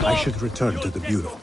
I should return to the Bureau.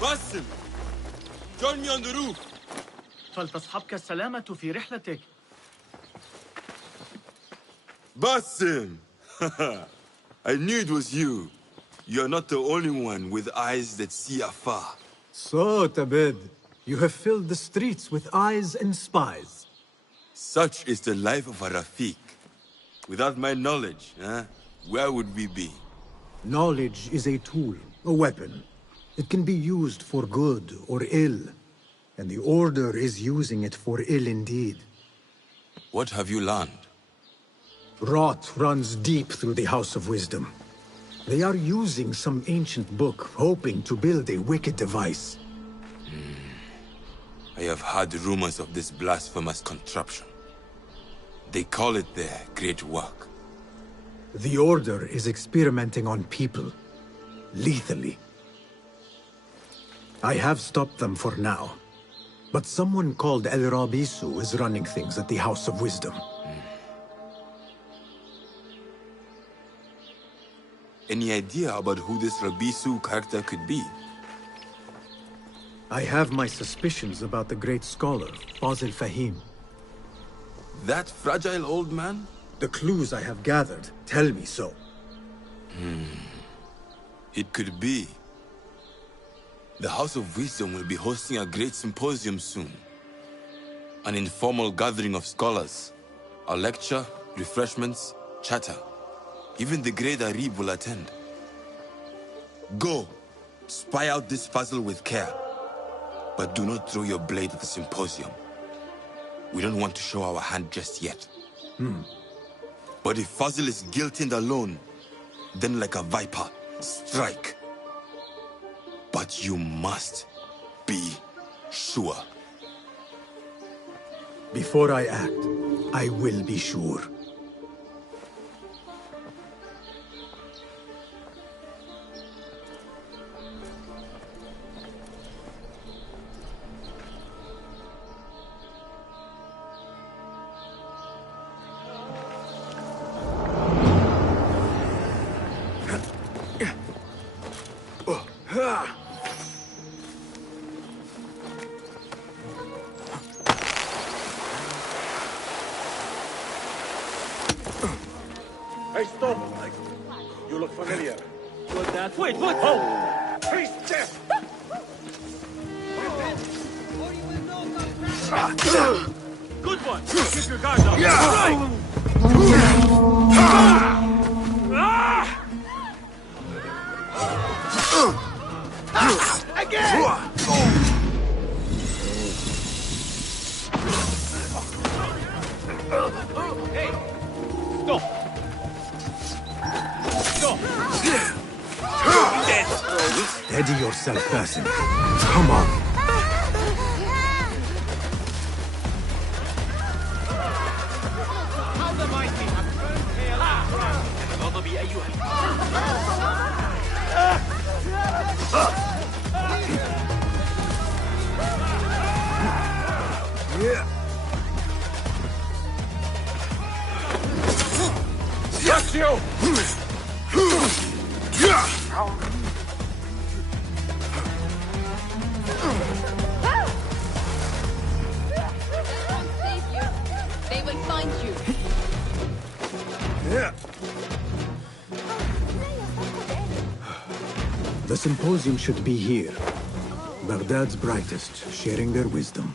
Basim! Join me on the roof! فلتصحبك السلامة في رحلتك. Basim! I knew it was you. You're not the only one with eyes that see afar. So, Tabed, you have filled the streets with eyes and spies. Such is the life of a Rafiq. Without my knowledge, where would we be? Knowledge is a tool, a weapon. It can be used for good or ill, and the Order is using it for ill indeed. What have you learned? Rot runs deep through the House of Wisdom. They are using some ancient book, hoping to build a wicked device. I have heard rumors of this blasphemous contraption. They call it their great work. The Order is experimenting on people, lethally. I have stopped them for now, but someone called El Rabisu is running things at the House of Wisdom. Any idea about who this Rabisu character could be? I have my suspicions about the great scholar, Fazil Fahim. That fragile old man? The clues I have gathered tell me so. It could be. The House of Wisdom will be hosting a great symposium soon. An informal gathering of scholars. A lecture, refreshments, chatter. Even the great Arib will attend. Go, spy out this puzzle with care. But do not throw your blade at the symposium. We don't want to show our hand just yet. But if Fazil is guilty and alone, then like a viper, strike. But you must be sure. Before I act, I will be sure. Hey, stop! You look familiar. What's that? Wait, what? Oh! Priest death! Good one! Keep your guard up! Again! Hey! Stop! Stop! Dead! Steady yourself, Basim. Come on. How the mighty have turned tail and غضبي أيها Got you! They will find you. The symposium should be here. Baghdad's brightest, sharing their wisdom.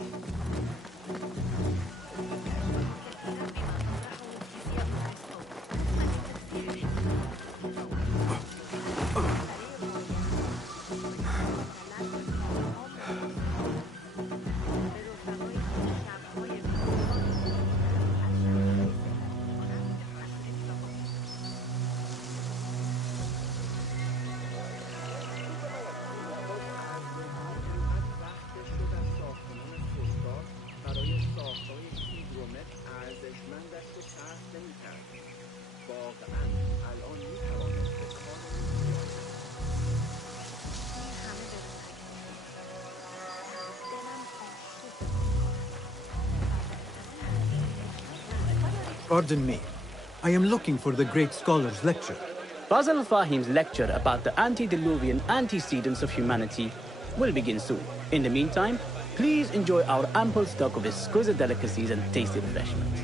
Pardon me. I am looking for the great scholar's lecture. Fazl Fahim's lecture about the antediluvian antecedents of humanity will begin soon. In the meantime, please enjoy our ample stock of exquisite delicacies and tasty refreshments.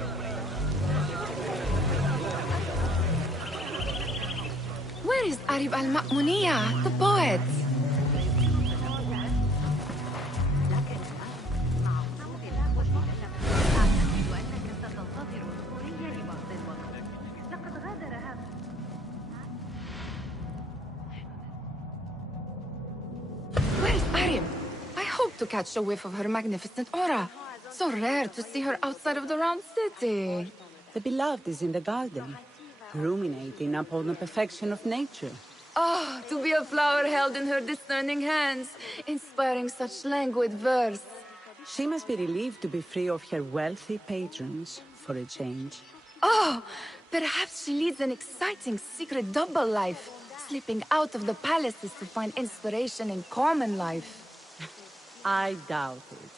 Where is Arib al-Ma'muniya, the poet? Where's Arib? I hope to catch a whiff of her magnificent aura. So rare to see her outside of the round city. The beloved is in the garden, ruminating upon the perfection of nature. Oh, to be a flower held in her discerning hands, inspiring such languid verse. She must be relieved to be free of her wealthy patrons, for a change. Oh, perhaps she leads an exciting secret double life, slipping out of the palaces to find inspiration in common life. I doubt it.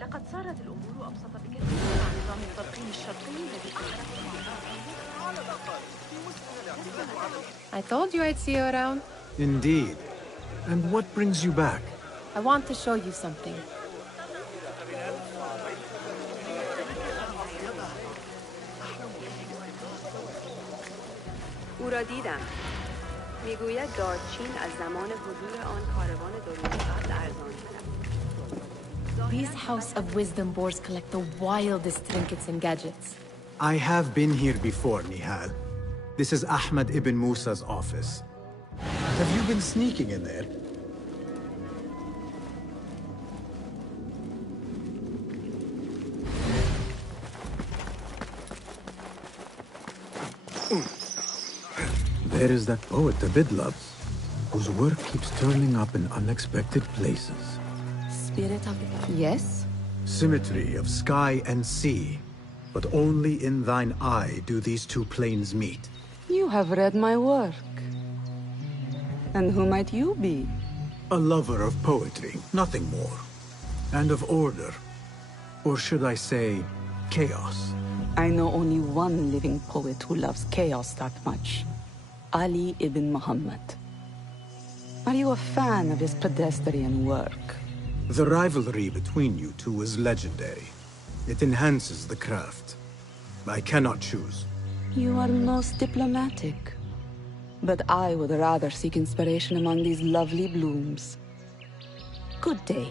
لقد صارت الأمور أبسط بكثير مع نظام التلقين الشرقي الذي I told you I'd see you around. Indeed. And what brings you back? I want to show you something. او را دیدم. میگوید دارچین از زمان حضور آن کاروان درون قبل ارزان طلب. These House of Wisdom boars collect the wildest trinkets and gadgets. I have been here before, Nihal. This is Ahmad ibn Musa's office. Have you been sneaking in there? There is that poet Abid loves, whose work keeps turning up in unexpected places. Spirit of it. Yes? Symmetry of sky and sea, but only in thine eye do these two planes meet. You have read my work. And who might you be? A lover of poetry, nothing more. And of order. Or should I say, chaos. I know only one living poet who loves chaos that much. Ali ibn Muhammad. Are you a fan of his pedestrian work? The rivalry between you two is legendary. It enhances the craft. I cannot choose. You are most diplomatic. But I would rather seek inspiration among these lovely blooms. Good day.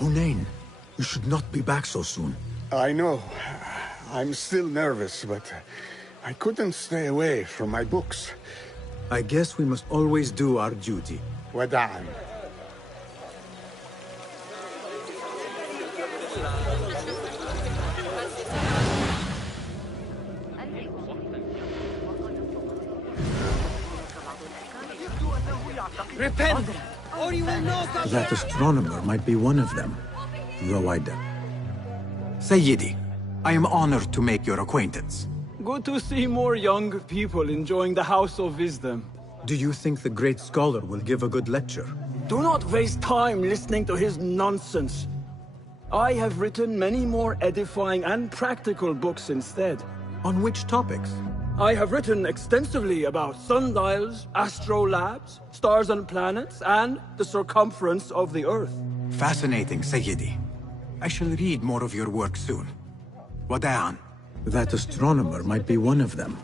Hunain, you should not be back so soon. I know. I'm still nervous, but I couldn't stay away from my books. I guess we must always do our duty. Wada'an. Repent, or you will know. That astronomer might be one of them, though I doubt. Sayyidi, I am honored to make your acquaintance. Good to see more young people enjoying the House of Wisdom. Do you think the great scholar will give a good lecture? Do not waste time listening to his nonsense. I have written many more edifying and practical books instead. On which topics? I have written extensively about sundials, astrolabes, stars and planets, and the circumference of the Earth. Fascinating, Sayyidi. I shall read more of your work soon. Wada'an. That astronomer might be one of them,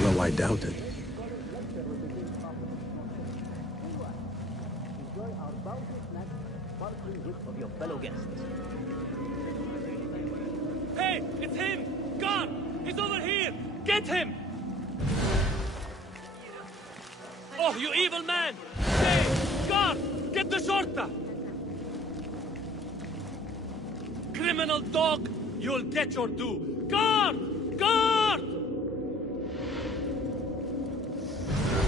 though I doubt it. Hey, it's him! Gone! He's over here! Get him! Oh, you evil man! Hey, guard! Get the shorta! Criminal dog! You'll get your due! Guard! Guard!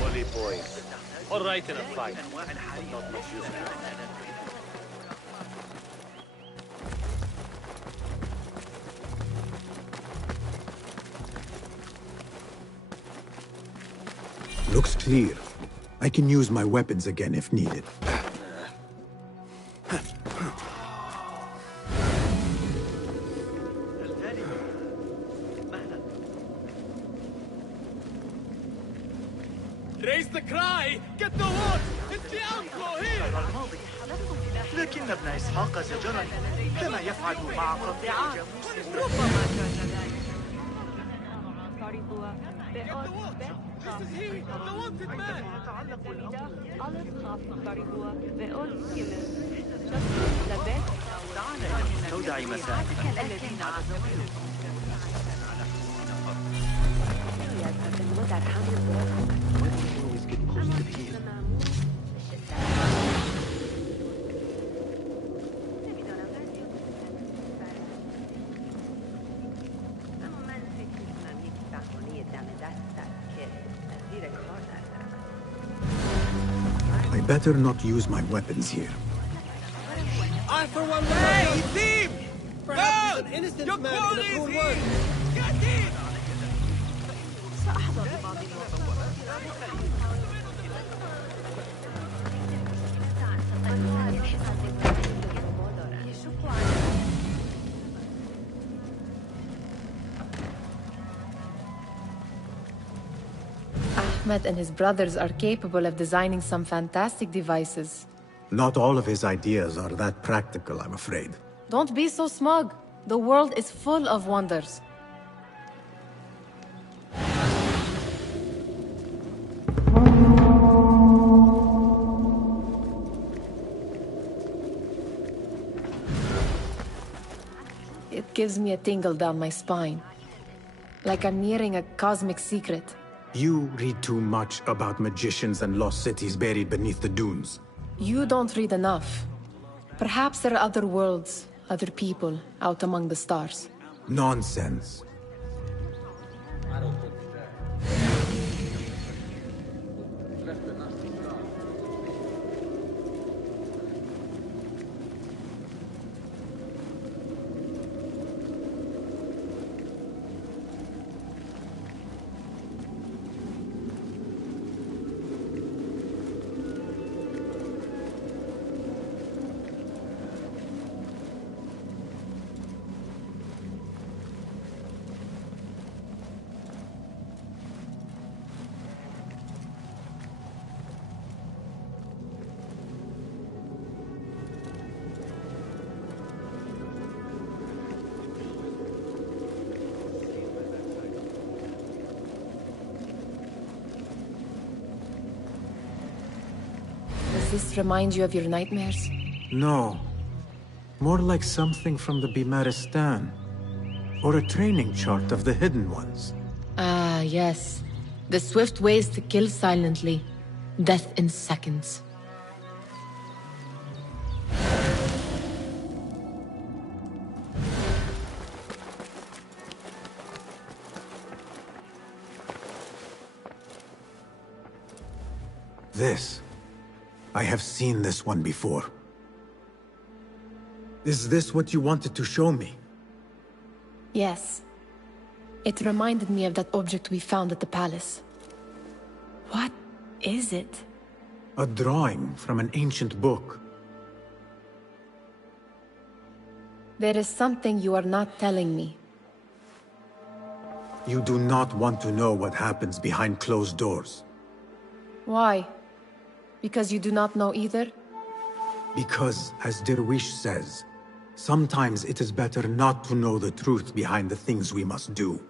Bully boys. All right in a fight, but not much use. Looks clear. I can use my weapons again if needed. Raise the cry! Get the wood! It's the outlaw here! لكن ابن إسحاق زجرني كما يفعل مع قطيعات. ربما كان ذلك. This is he! The wanted man! استودع مساعدك. I better not use my weapons here. I for one will hey, thief! Perhaps an innocent man in a cruel word. Get him! Ahmed and his brothers are capable of designing some fantastic devices. Not all of his ideas are that practical, I'm afraid. Don't be so smug. The world is full of wonders. It gives me a tingle down my spine. Like I'm nearing a cosmic secret. You read too much about magicians and lost cities buried beneath the dunes. You don't read enough. Perhaps there are other worlds, other people, out among the stars. Nonsense. Does this remind you of your nightmares? No. More like something from the Bimaristan. Or a training chart of the Hidden Ones. Ah, yes. The swift ways to kill silently. Death in seconds. This. I have seen this one before. Is this what you wanted to show me? Yes. It reminded me of that object we found at the palace. What is it? A drawing from an ancient book. There is something you are not telling me. You do not want to know what happens behind closed doors. Why? Because you do not know either? Because, as Derwish says, sometimes it is better not to know the truth behind the things we must do.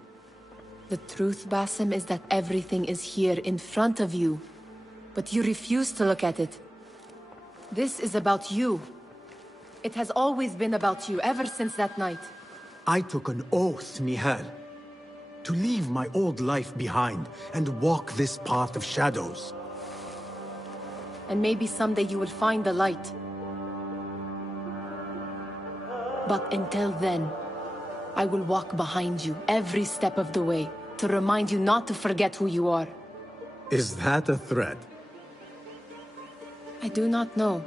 The truth, Basim, is that everything is here in front of you. But you refuse to look at it. This is about you. It has always been about you, ever since that night. I took an oath, Nihal, to leave my old life behind and walk this path of shadows. and maybe someday you will find the light. But until then, I will walk behind you every step of the way to remind you not to forget who you are. Is that a threat? I do not know.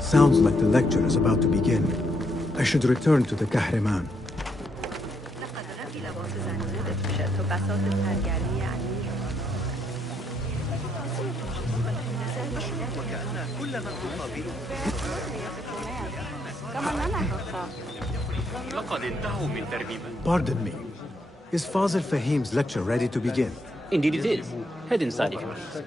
Sounds like the lecture is about to begin. I should return to the Kahraman. Pardon me. Is Fazil Fahim's lecture ready to begin? Indeed it is. Head inside if you please.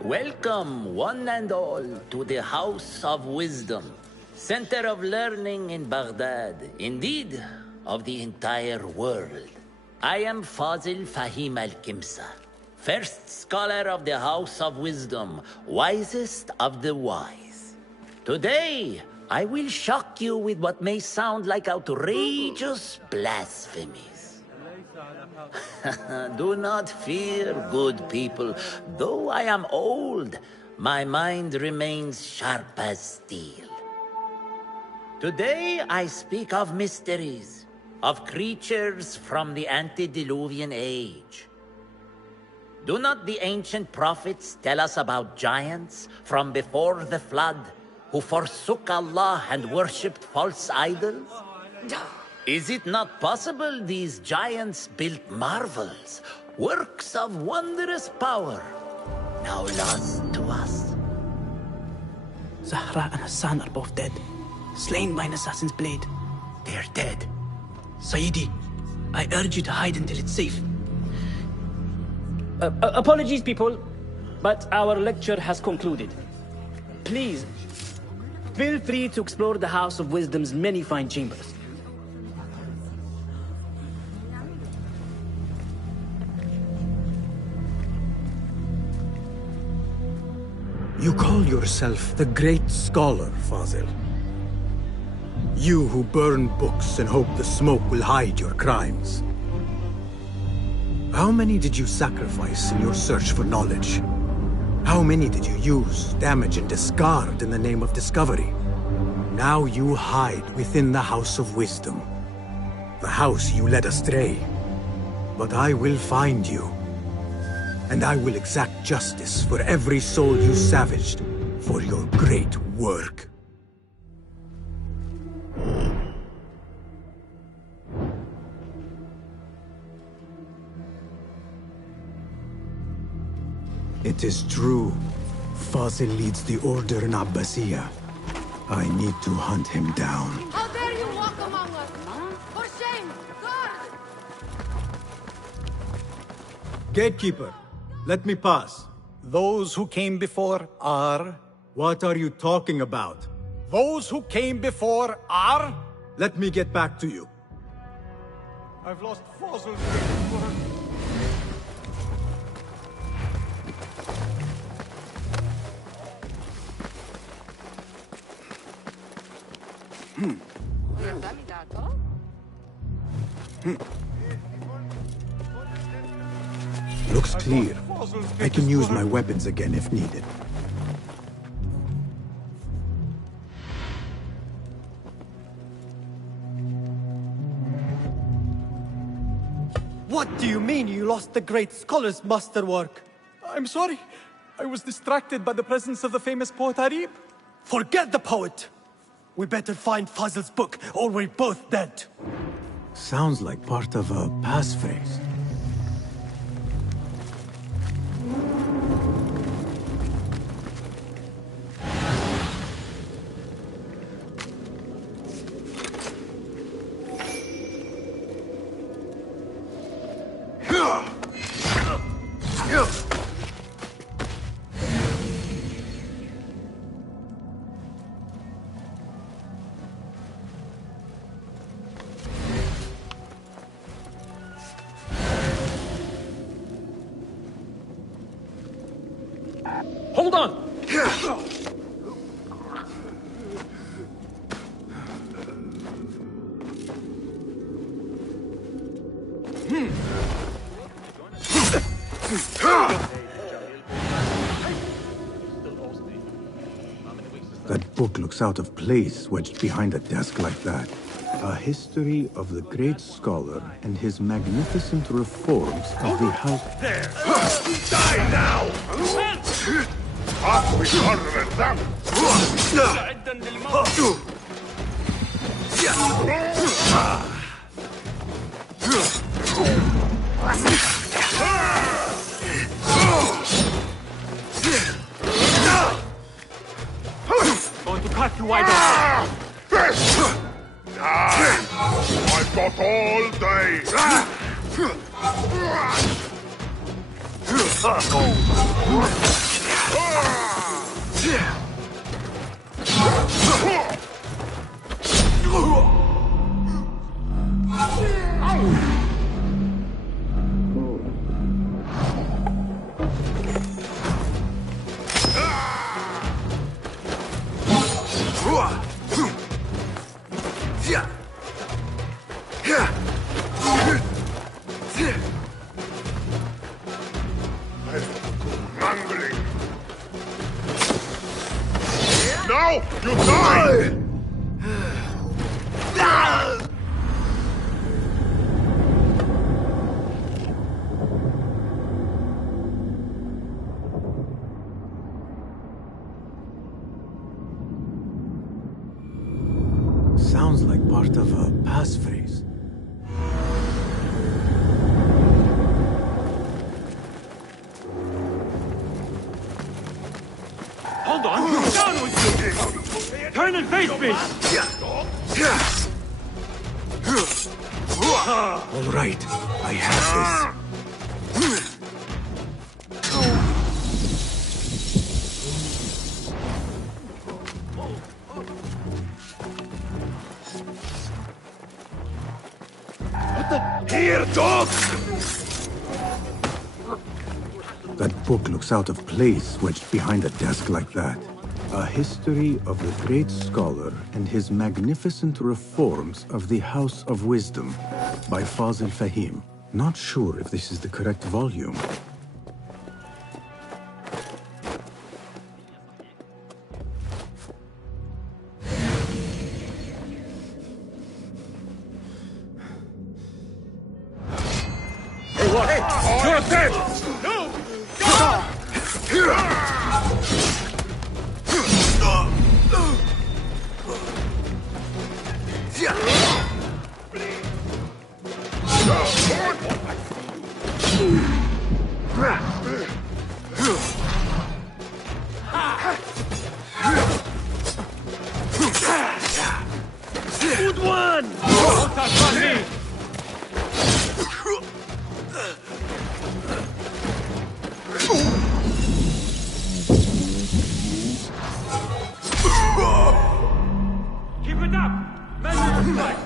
Welcome, one and all, to the House of Wisdom, center of learning in Baghdad, indeed, of the entire world. I am Fazil Fahim al-Kimsa, first scholar of the House of Wisdom, wisest of the wise. Today, I will shock you with what may sound like outrageous blasphemies. Do not fear, good people. Though I am old, my mind remains sharp as steel. Today I speak of mysteries, of creatures from the antediluvian age. Do not the ancient prophets tell us about giants from before the flood who forsook Allah and worshipped false idols? Is it not possible these giants built marvels, works of wondrous power, now lost to us? Zahra and Hassan are both dead, slain by an assassin's blade. They're dead. Sayyidi, I urge you to hide until it's safe. Apologies, people, but our lecture has concluded. Please, feel free to explore the House of Wisdom's many fine chambers. You call yourself the great scholar, Fazil. You who burn books and hope the smoke will hide your crimes. How many did you sacrifice in your search for knowledge? How many did you use, damage, and discard in the name of discovery? Now you hide within the House of Wisdom. The house you led astray. But I will find you. And I will exact justice for every soul you savaged for your great work. It is true. Fazil leads the order in Abbasiyah. I need to hunt him down. How dare you walk among us? For shame! Guard! Gatekeeper, let me pass. Those who came before are... What are you talking about? Those who came before are... Let me get back to you. I've lost Fazil's great word. Looks clear. I can use my weapons again if needed. What do you mean you lost the great scholar's masterwork? I'm sorry. I was distracted by the presence of the famous poet Arib. Forget the poet! We better find Fazil's book, or we're both dead. Sounds like part of a passphrase. That book looks out of place wedged behind a desk like that. A history of the great scholar and his magnificent reforms of the house... There! Die now! Up with her and them! Going to cut you wide open. I've got all day! Now you die! Sounds like part of a passphrase. Hold on! Down with you! Turn and face me! All right, I have this. Here, dog! That book looks out of place wedged behind a desk like that. A history of the great scholar and his magnificent reforms of the House of Wisdom by Fazil Fahim. Not sure if this is the correct volume. Hey, what? Hey, you're dead! No! Good one! Don't touch on me! Keep it up! Measure your strike!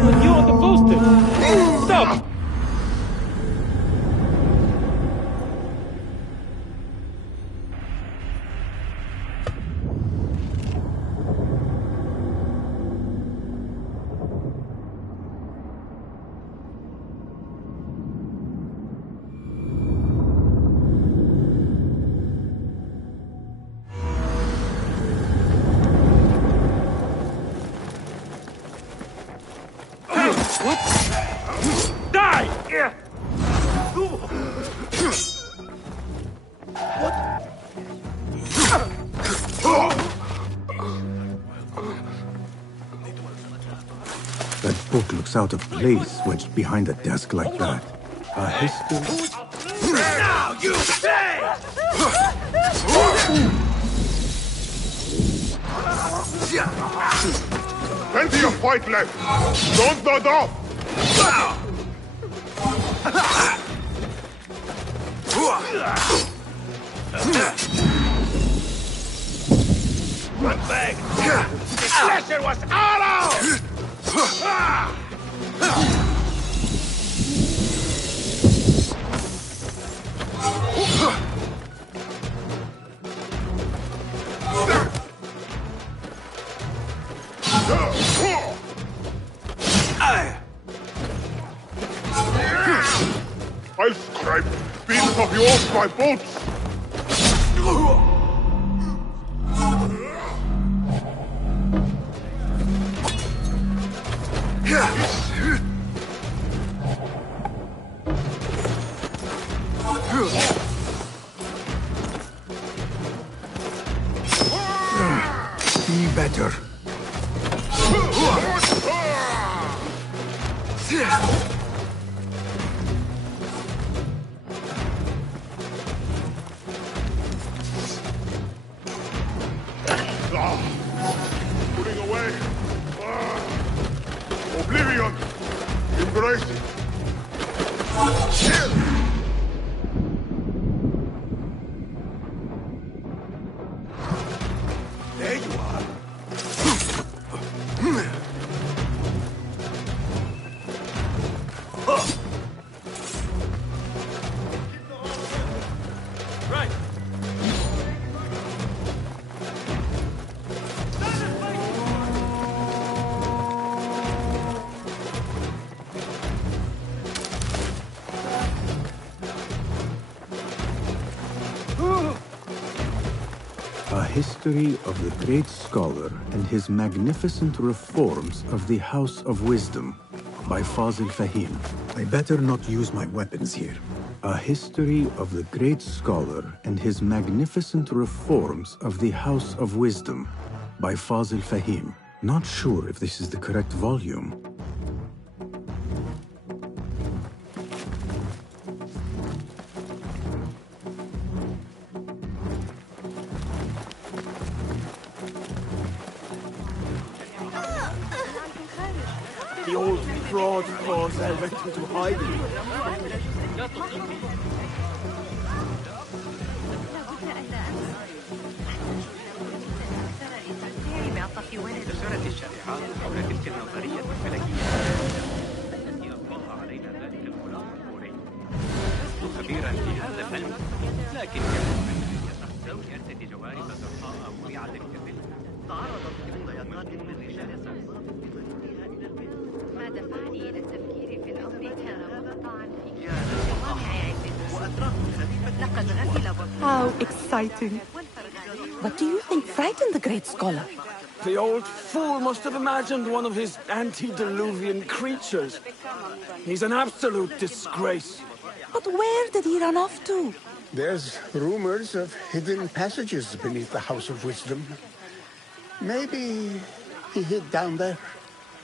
You on the poster! Stop! What? Die! Yeah. That book looks out of place wedged behind a desk like that. A history... Now you stay! Plenty of fight left! Don't nod off! Run back! The slasher was out! I'll scrape pieces of you off my boots! Be better. Putting away! Oblivion! Embrace it! There you are. Right. A history of the great scholar and his magnificent reforms of the House of Wisdom by Fazil Fahim. I better not use my weapons here. A history of the great scholar and his magnificent reforms of the House of Wisdom by Fazil Fahim. Not sure if this is the correct volume. The old fraud Rosal went into hiding. انتشرت الشائعات حول تلك النظرية الفلكية التي أطلقها علينا ذلك الغلام الكوري. لست خبيرا في هذا العلم، لكن يبدو أنني شخصا يرتدي جوارب زرقاء مريعة كالظل. تعرضت لمضايقات من رجال ما دفعني إلى التفكير في الأمر كان مقطعا في How exciting. What do you think frightened the great scholar? The old fool must have imagined one of his antediluvian creatures. He's an absolute disgrace. But where did he run off to? There's rumors of hidden passages beneath the House of Wisdom. Maybe he hid down there.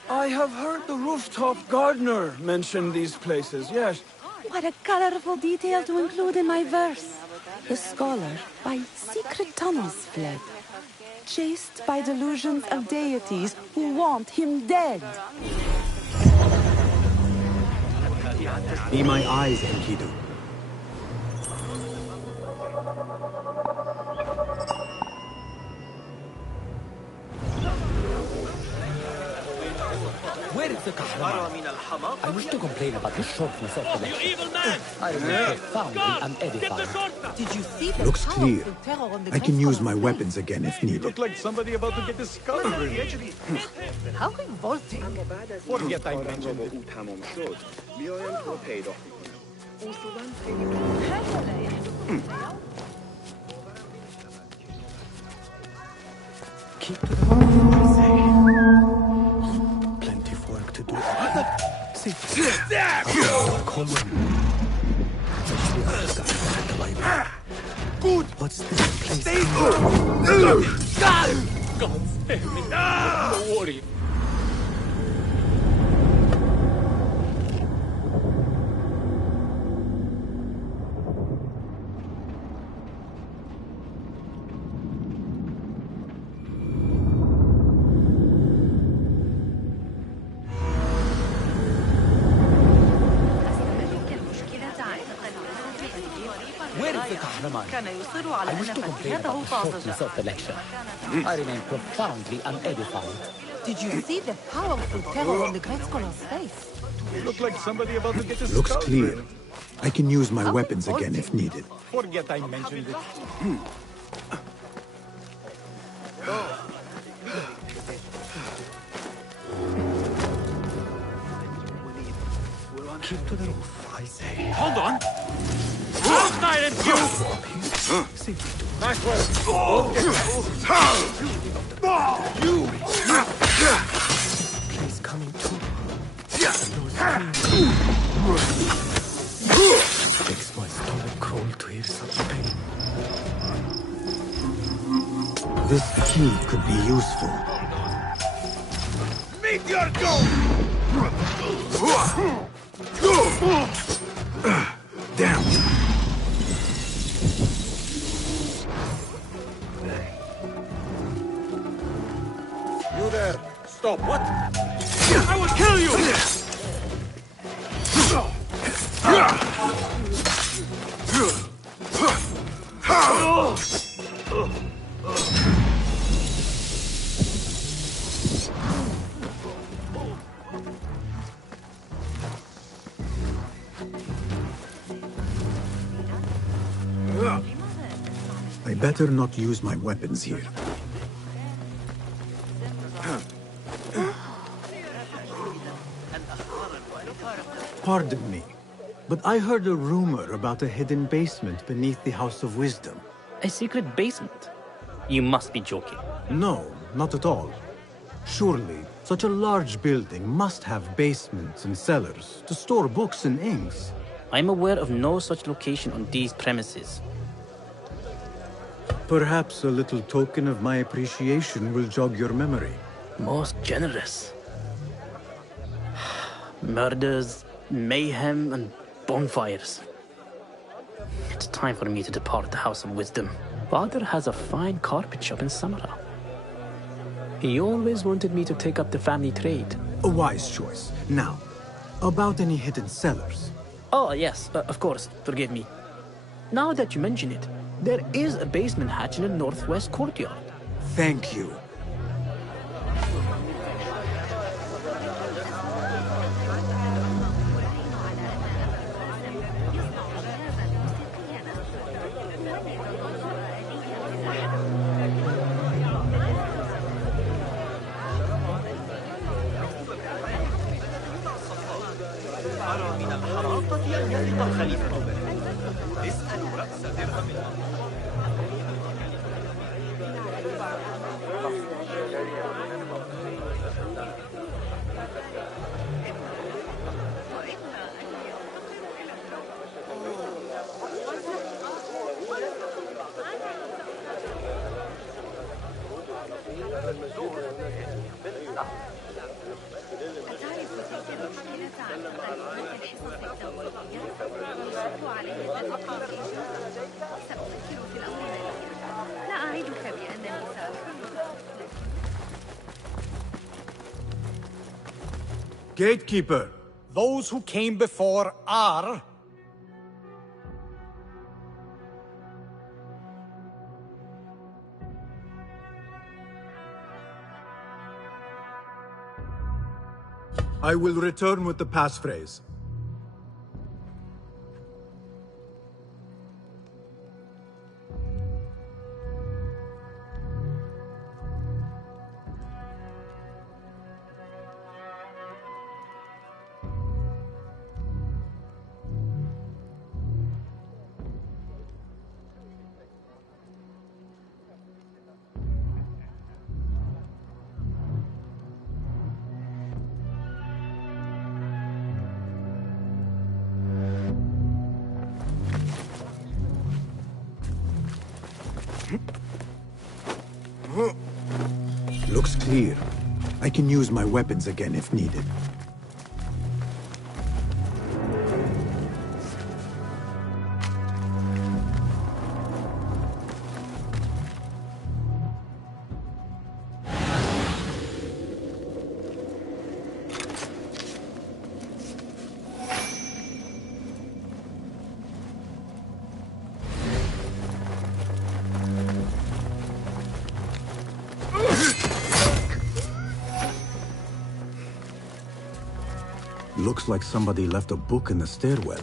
I have heard the rooftop gardener mention these places, yes. What a colorful detail to include in my verse. The scholar by secret tunnels fled, chased by delusions of deities who want him dead. Be my eyes, Enkidu. Where is the Kahraman? I wish to complain about the shortness of the lecture. You evil man! I am profoundly unedified. Did you see the Looks clear. powerful terror on the I can great use scholar? my weapons again if needed. Look like somebody about to get discovered. How revolting. Forget I mentioned it. Keep to the plenty of work to do. See, good. What's this place? Stay good. God save me. Don't worry. Where is the Kahraman? I wish to complain about the shortness of the lecture. I remain profoundly unedified. Did you see the powerful terror on the great scholar's face? Look like somebody about to get discovered. Looks clear. I can use my weapons again if needed. Forget I mentioned it. keep to the roof, I say. Hold on! Silence, you! Nice work! Place coming to. Makes my stomach crawl to hear such pain. This key could be useful. Meet your goal! Damn! You there! Stop! What? I will kill you! I better not use my weapons here. Pardon me, but I heard a rumor about a hidden basement beneath the House of Wisdom. A secret basement? You must be joking. No, not at all. Surely, such a large building must have basements and cellars to store books and inks. I'm aware of no such location on these premises. Perhaps a little token of my appreciation will jog your memory. Most generous. Murders, mayhem, and bonfires. It's time for me to depart the House of Wisdom. Father has a fine carpet shop in Samara. He always wanted me to take up the family trade. A wise choice. Now, about any hidden cellars. Oh, yes, of course. Forgive me. Now that you mention it, there is a basement hatch in the northwest courtyard. Thank you. أرى من الخرافة أن يثق الخليفة به. اسألوا رأس درهم. Gatekeeper! Those who came before are... I will return with the passphrase. Looks clear. I can use my weapons again if needed. Looks like somebody left a book in the stairwell.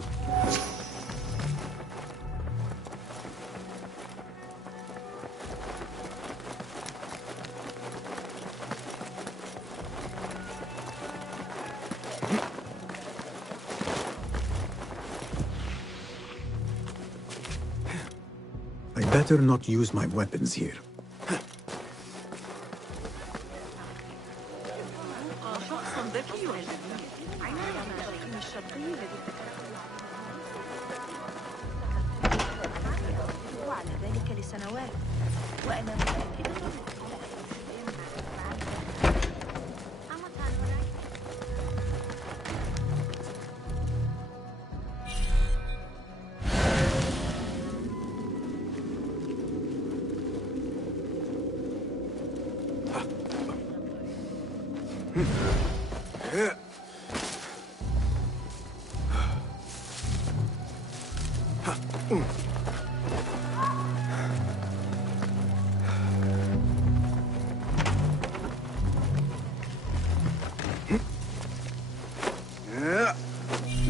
better not use my weapons here.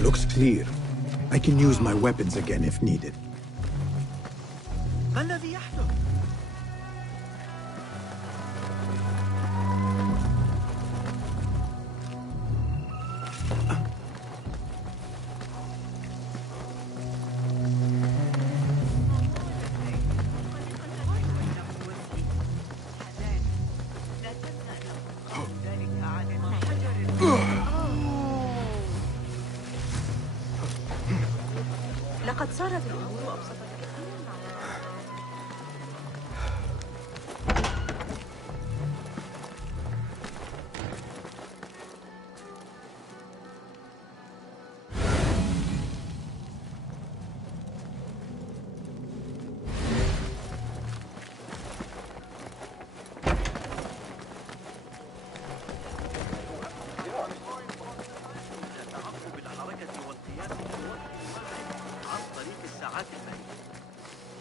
Looks clear. I can use my weapons again if needed. ما الذي يحدث؟ لقد صارت الأمور أبسط كثيرا.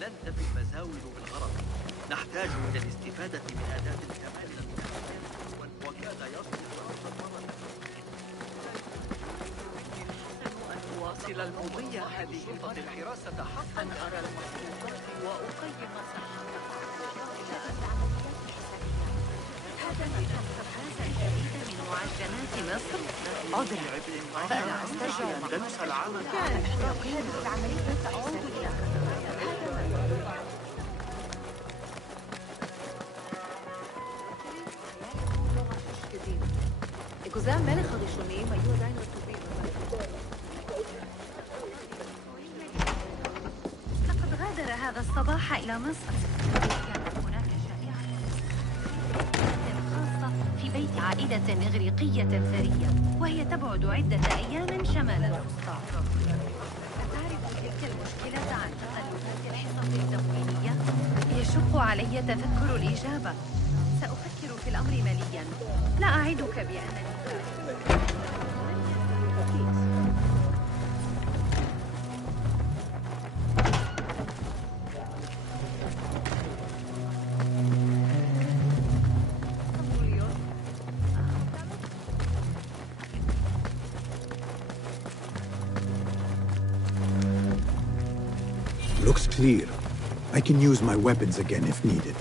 لن تفي المزاول بالغرض. نحتاج إلى الاستفادة من أداة الكمال وكاد يصدق أن أواصل المضي هذه الحراسة حقا أن أرى المخطوطات وأقيم صحتها. هذا مكان هذا الجديد من معجنات مصر. أدرك أنا أستجل أندلس العالم. كان هذه العملية تعود إلى güzel melek alışverişi ما يودعنا الطبيب. لقد غادر هذا الصباح إلى مصر. كانت هناك شائعة خاصة في بيت عائلة إغريقية ثرية، وهي تبعد عدة أيام شمال الوسطى. أتعرف تلك المشكلة عن تخلفات الحصص التموينية؟ يشق علي تفكر الإجابة. سأفكر في الأمر مليا. لا أعدك بأنني Looks clear. I can use my weapons again if needed.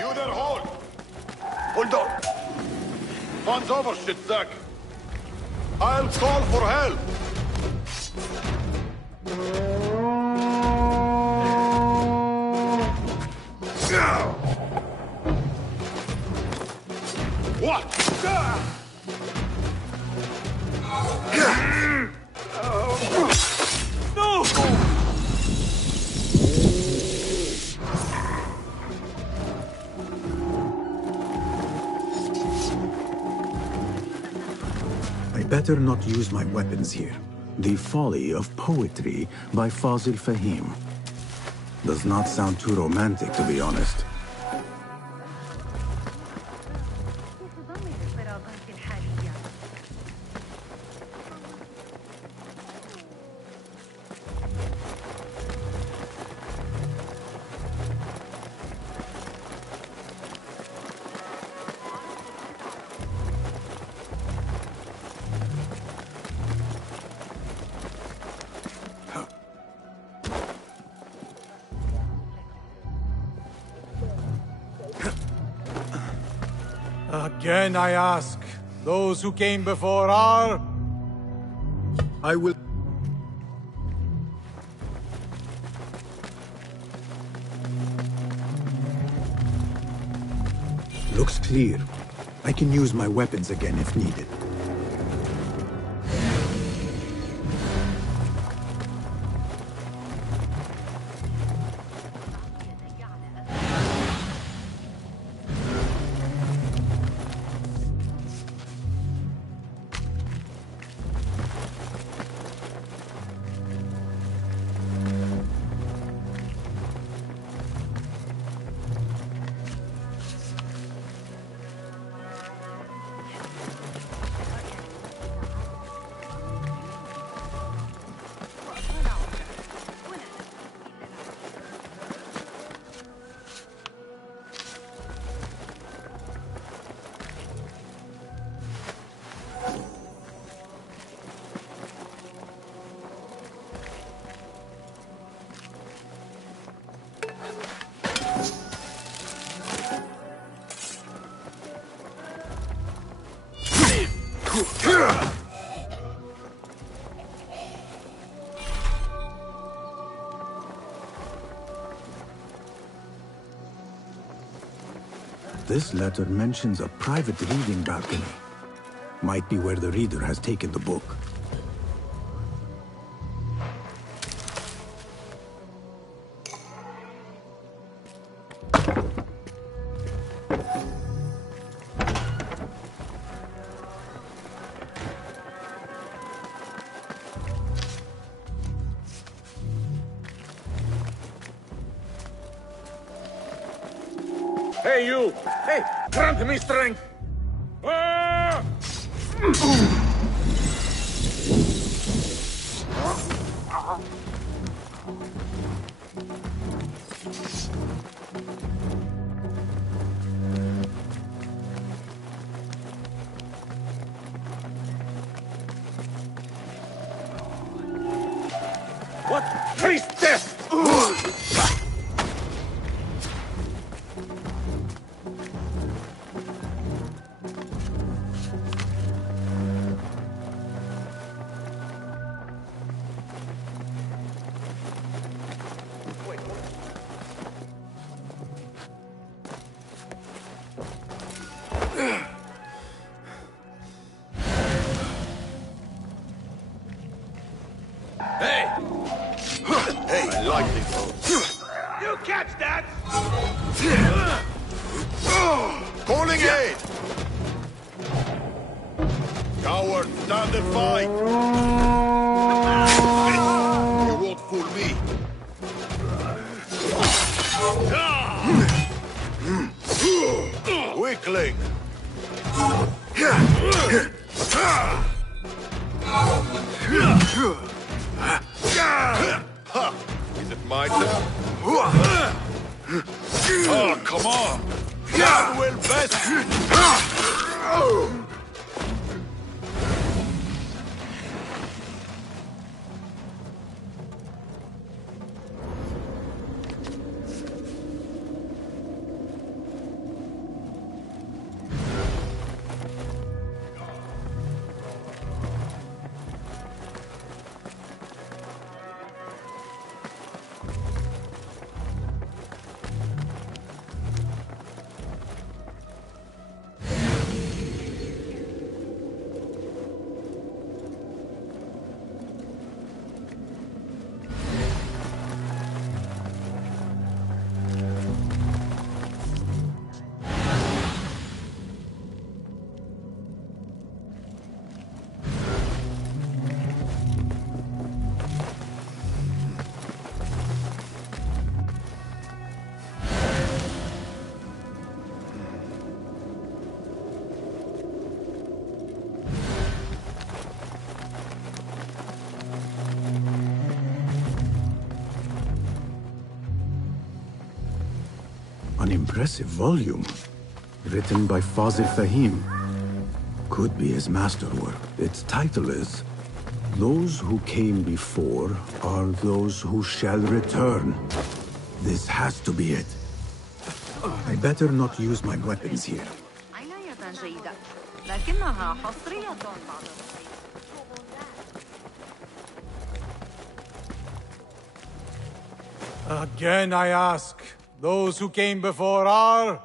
You there, hold! Hold on! One's over, shit sack! I'll call for help! What? No! I better not use my weapons here. The Folly of Poetry by Fazil Fahim. Does not sound too romantic, to be honest. Again I ask, those who came before are... I will... Looks clear. I can use my weapons again if needed. This letter mentions a private reading balcony. Might be where the reader has taken the book. Hey, you! Hey, grant me strength! Ah! What? Priestess! I like this. You catch that? Calling aid! Coward, stand and fight! You won't fool me. Weakling! Is it my turn? Oh, come on! God will best! An impressive volume, written by Fazil Fahim. Could be his masterwork. Its title is, Those Who Came Before Are Those Who Shall Return. This has to be it. I better not use my weapons here. جيدة، لكنها حصرية بعض Again I ask, those who came before are...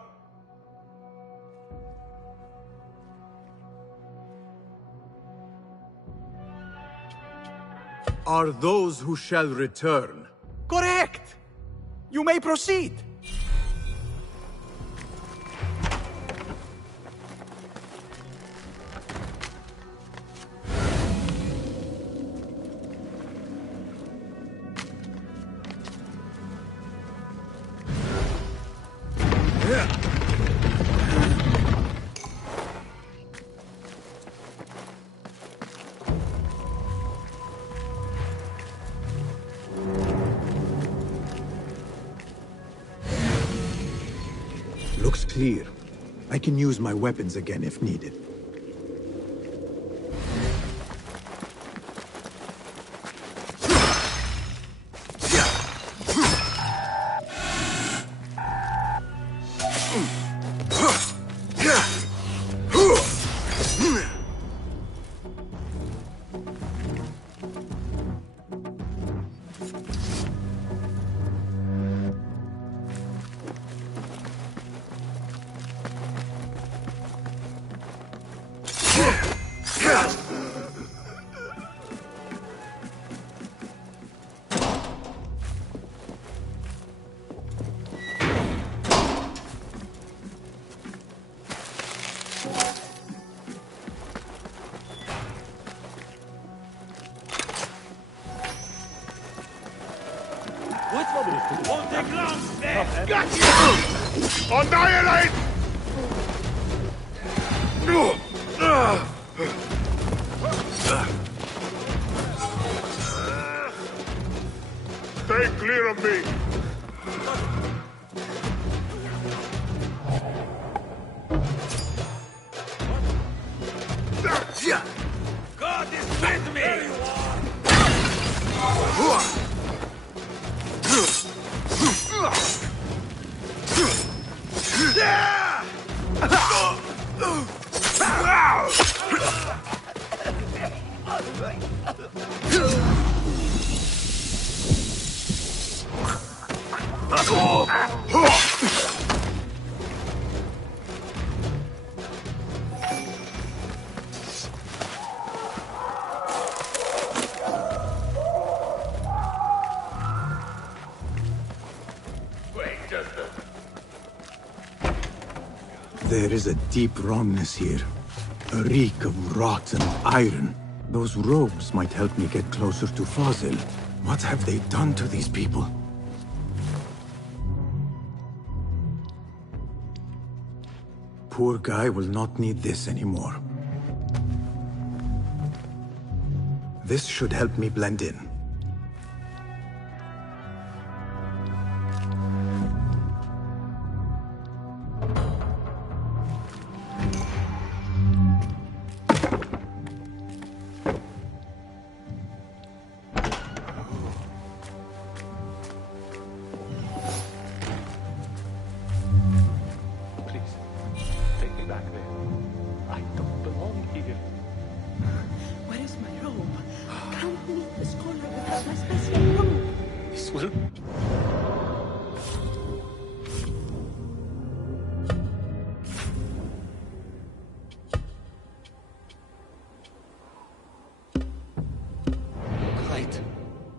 Are those who shall return. Correct! You may proceed! Looks clear. I can use my weapons again if needed. Got you! Annihilate! Stay clear of me! God is with me! There is a deep wrongness here. A reek of rot and iron. Those robes might help me get closer to Fazil. What have they done to these people? Poor guy will not need this anymore. This should help me blend in.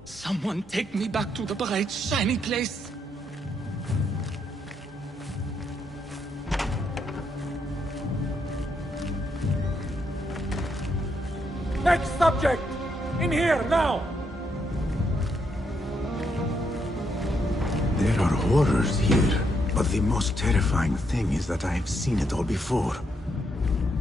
Someone take me back to the bright, shiny place. Next subject! In here, now! There are horrors here, but the most terrifying thing is that I have seen it all before.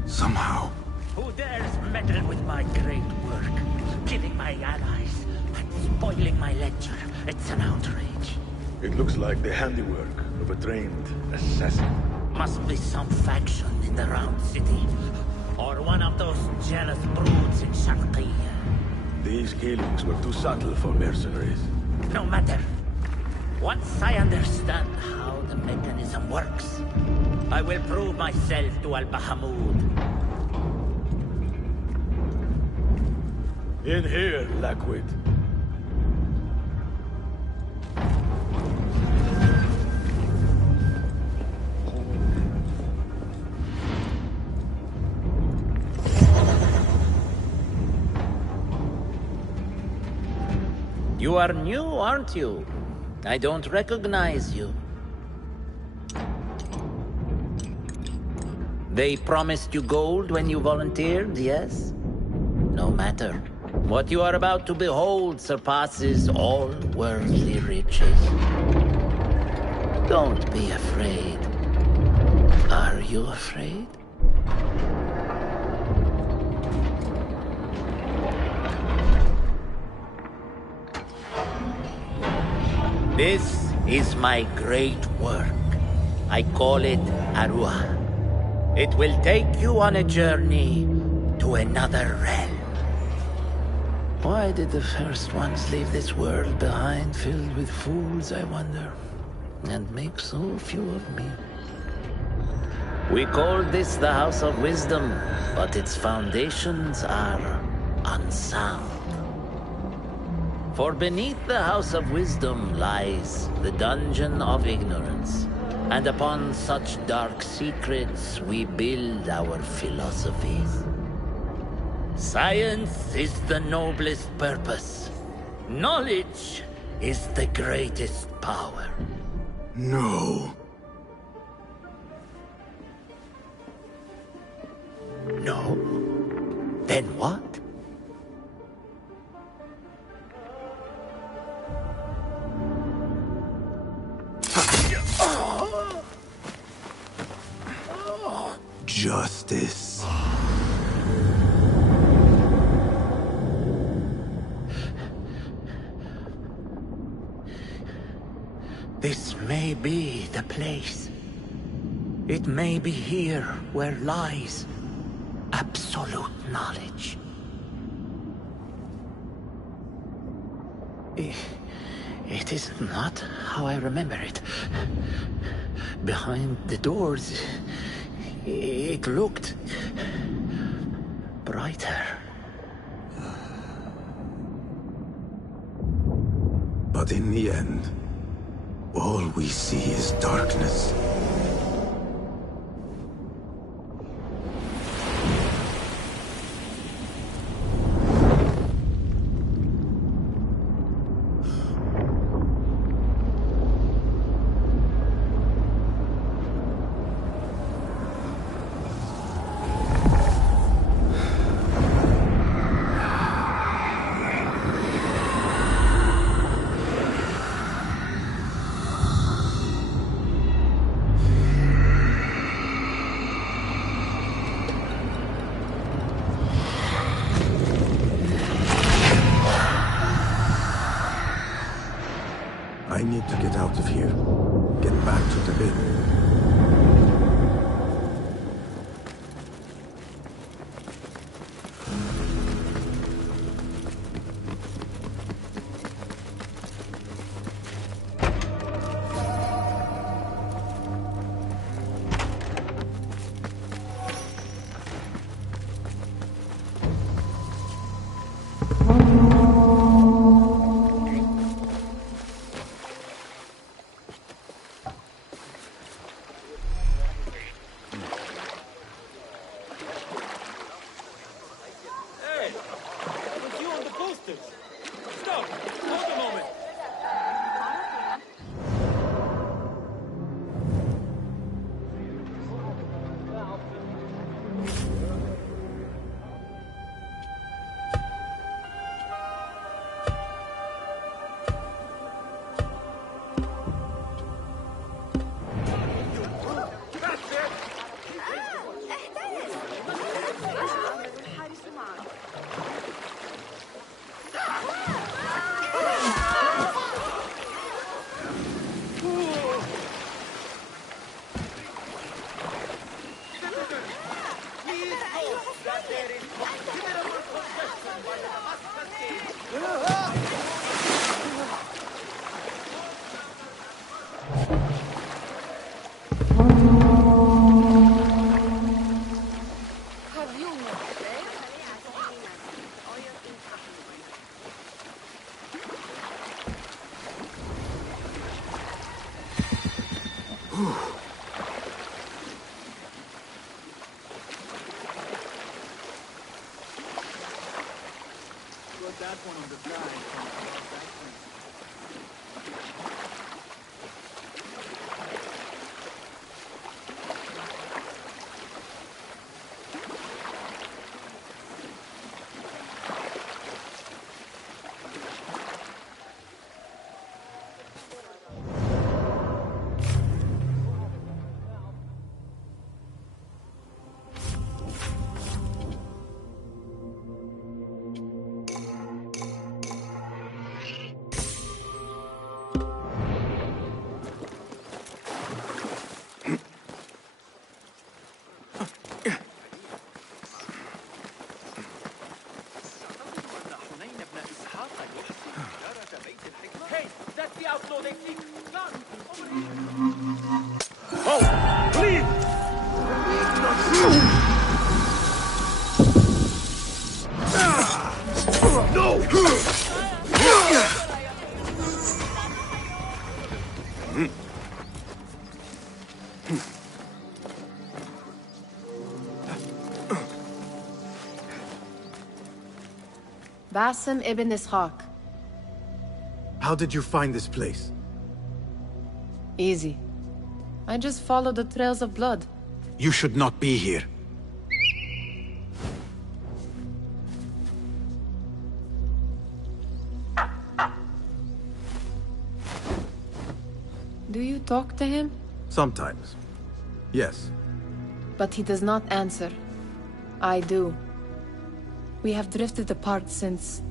Somehow. Who dares meddle with my great work? Killing my allies and spoiling my lecture. It's an outrage. It looks like the handiwork of a trained assassin. Must be some faction in the Round City. Or one of those jealous broods in Sharqiyya. These killings were too subtle for mercenaries. No matter. Once I understand how the mechanism works, I will prove myself to Al-Bahamud. In here, Lakwid. You are new, aren't you? I don't recognize you. They promised you gold when you volunteered, yes? No matter. What you are about to behold surpasses all worldly riches. Don't be afraid. Are you afraid? This is my great work. I call it Arua. It will take you on a journey to another realm. Why did the first ones leave this world behind filled with fools, I wonder, and make so few of me? We called this the House of Wisdom, but its foundations are unsound. For beneath the House of Wisdom lies the Dungeon of Ignorance, and upon such dark secrets we build our philosophies. Science is the noblest purpose. Knowledge is the greatest power. No. No? Then what? Justice. This may be the place. It may be here where lies absolute knowledge. It is not how I remember it. Behind the doors, it looked brighter. But in the end, all we see is darkness. I need to get out of here. Get back to the bin. Basim ibn Ishaq. How did you find this place? Easy. I just followed the trails of blood. You should not be here. Do you talk to him? Sometimes. Yes. But he does not answer. I do. We have drifted apart since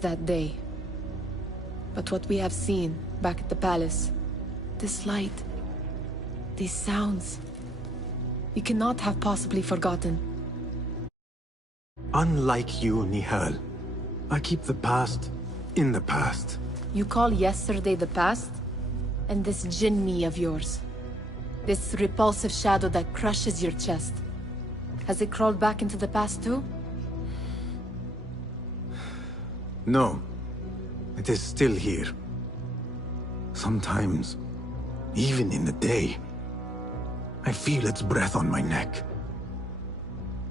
that day. But what we have seen back at the palace, this light, these sounds, we cannot have possibly forgotten. Unlike you, Nihal, I keep the past in the past. You call yesterday the past? And this jinni of yours, this repulsive shadow that crushes your chest, has it crawled back into the past too? No. It is still here. Sometimes, even in the day, I feel its breath on my neck.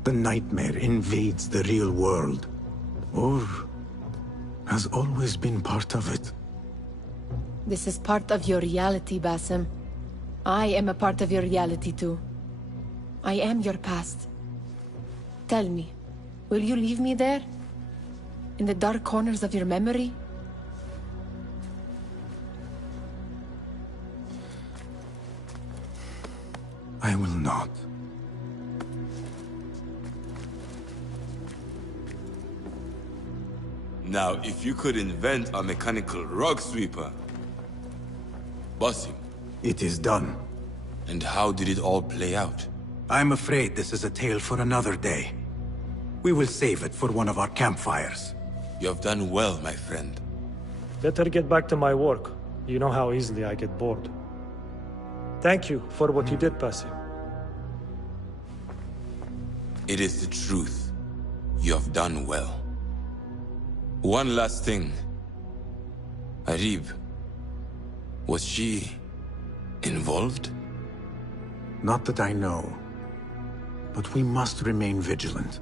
The nightmare invades the real world, or has always been part of it. This is part of your reality, Basim. I am a part of your reality too. I am your past. Tell me, will you leave me there? In the dark corners of your memory? I will not. Now, if you could invent a mechanical rug sweeper, Basim. It is done. And how did it all play out? I'm afraid this is a tale for another day. We will save it for one of our campfires. You have done well, my friend. Better get back to my work. You know how easily I get bored. Thank you for what you did, Basim. It is the truth. You have done well. One last thing. Arib, was she involved? Not that I know. But we must remain vigilant.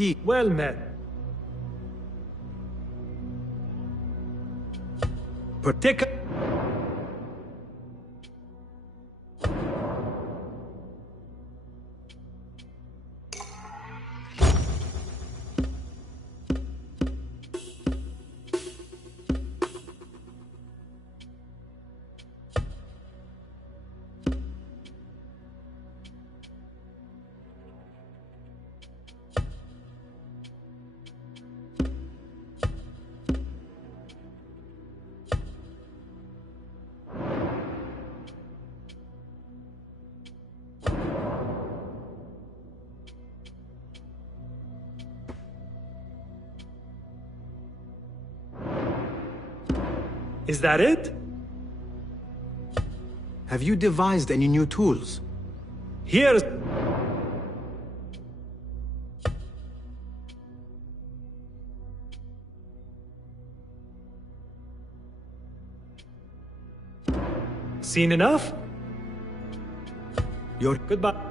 fatigue. Well met. Take Is that it? Have you devised any new tools? Here's... Seen enough? You're... Goodbye.